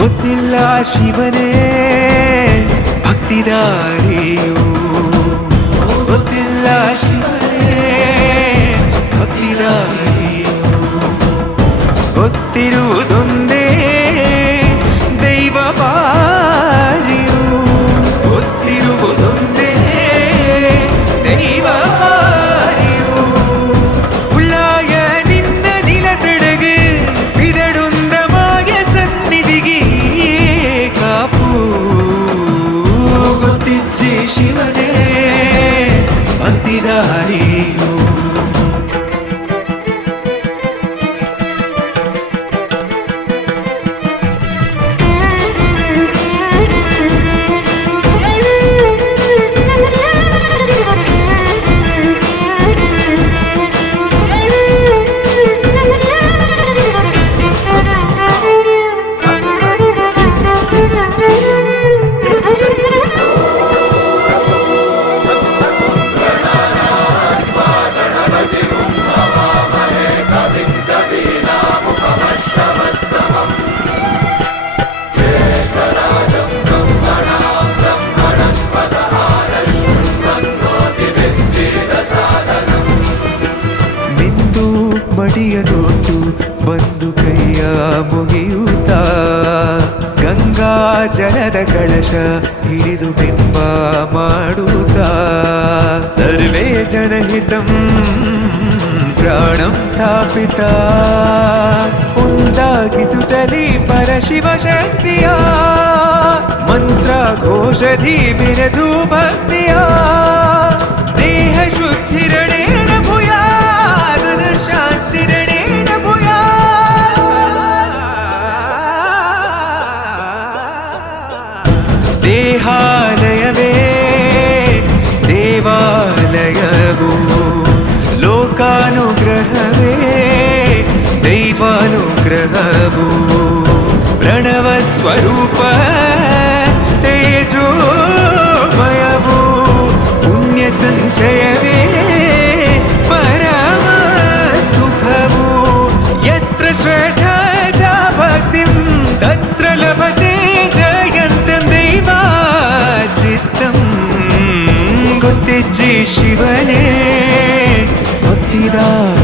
ಗೊತ್ತಿಲ್ಲ ಶಿವನೇ ಭಕ್ತಿದಾರಿಯು, ಗೊತ್ತಿಲ್ಲ ಶಿವನೇ ಭಕ್ತಿದಾರಿಯು, ಗೊತ್ತಿರುವುದೊಂದೇ ದೈವ ಬಾರಿಯು, ಗೊತ್ತಿರುವುದೊಂದೇ ದೈವ ಬಾರಿಯು. ಉಳ್ಳಾಯ ನಿನ್ನ ನಿಲತಡகு ಬಿದಡುಂದ ಮಾಯ ಸನ್ನಿಧಿಗೆ ಕಾಪು, ಗೊತ್ತಿಜ್ಜಿ ಶಿವನೇ ಭಕ್ತಿದಾರಿಯು. ಮಡಿಯನೊಟ್ಟು ಬಂದು ಕೈಯ ಮುಗಿಯುತ್ತ ಗಂಗಾ ಜಲದ ಕಳಶ ಹಿಡಿದು ಬಿಂಬ ಮಾಡುತ್ತ ಸರ್ವೇ ಜನಹಿತಂ ಪ್ರಾಣಂ ಸ್ಥಾಪಿತ ಉಂದಾಗಿಸುತ್ತಲಿ ಪರಶಿವ ಶಕ್ತಿಯ ಮಂತ್ರ ಘೋಷಧಿ ಬಿರದು ಭಕ್ತಿಯ ದೇಹ ಶುದ್ಧಿರಣೇನ ಭೂಯಾ ಶಾಂತಿರಣೇನ ಭೂಯಾ. ದೇಹಾಲಯವೇ ದೇವಾಲಯವು, ಲೋಕಾನುಗ್ರಹವೇ ದೈವಾನುಗ್ರಹವು, ಪ್ರಣವ ಸ್ವರೂಪ ತೇಜೋಮಯವು, ಪುಣ್ಯ ಸಂಚಯವೇ ಪರಮ ಸುಖವು. ಯತ್ರ ಶ್ರದ್ಧಾ ಚ ಭಕ್ತಿಂ ತತ್ರ ಲಭತೆ ಜಯಂತಂ ದೈವಾಚಿತ್ತಂ. ಗೊತ್ತಿಜ್ಜಿ ಶಿವನೇ ಭಕ್ತಿದಾರ